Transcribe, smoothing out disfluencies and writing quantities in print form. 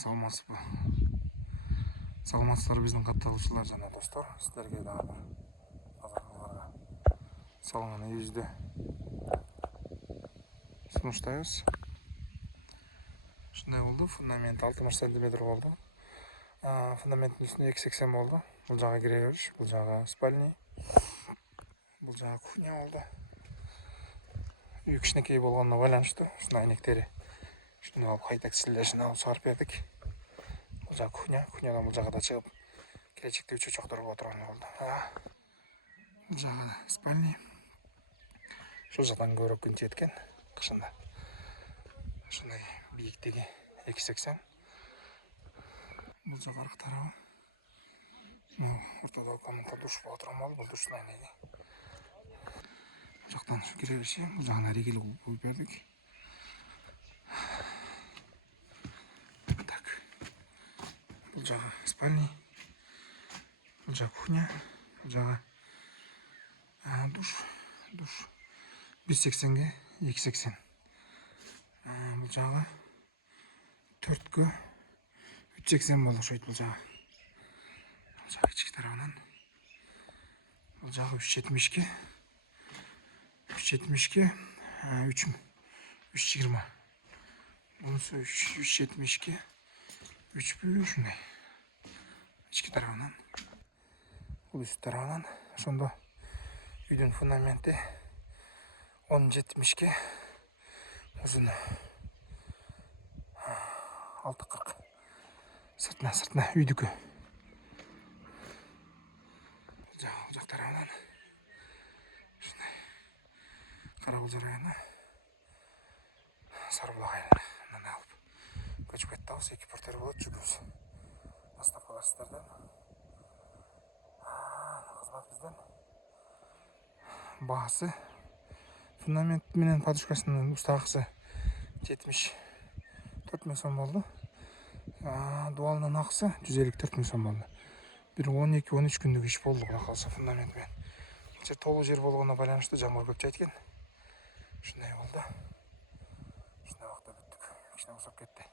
Саламатсызбы. Саламатсыздар биздин катталуучулар жана достор. Сиздерге дагы азыркыларга салган үйүздө сунуштайбыз. Ушундай болду. Фундамент 60 см болду. Фундаменттин үстүндө 280 болду. Бул жага кире бериш, бул жага спальня, бул жага кухня болду. Үй кичинекей болгонуна байланыштуу ушундай айнектери үстүнө алып кайта силдешин алып чыгарып бердик. Бул жага кухнядан бул жага да чыгып келечекте чөчөктөргө отурган болду. Бул жага спальня. Ушул жактан көбүрөөк күн тиет экен кышында. Ушундай бийиктиги 280. Бул жага аркы тарабы. Ортодо комната душ болуп турган болду. Бул душтун айнеги. Бул жактан кире бериши, бул жагына ригель коюп бердик. Так. Бул жага спальня. Бул жага кухня. Бул жага душ 180ге 280. Бул жага 4кө 380 болду ошойт бул жага. Бул жага ички тарабынан. Бул жага 370ге 320. Бунусу 370ге 3 ушундай. Ички тарабынан. Бул үст тарабынан. Ошондо үйдүн фундаменти 1070ге узуну 640. Сыртына үйдүкү. Жак тарабынан ушундай кара булжар району Сары булак айылынан алып көчүп кетебиз. 2 портер болот, жүгүбүз. Астапкалар сиздерден. Кызмат бизден. Баасы фундамент менен подушкасынын устакысы 74 миң сом болду. Дуалынын акысы 154 миң сом болду. Бир 12-13 күндүк иш болду кудай калса фундамент менен. Толуу жер болгонуна байланыштуу жамгыр көп жайт экен. Ушундай болду. Ушундай убакта бүттүк. Кичине усап кетти.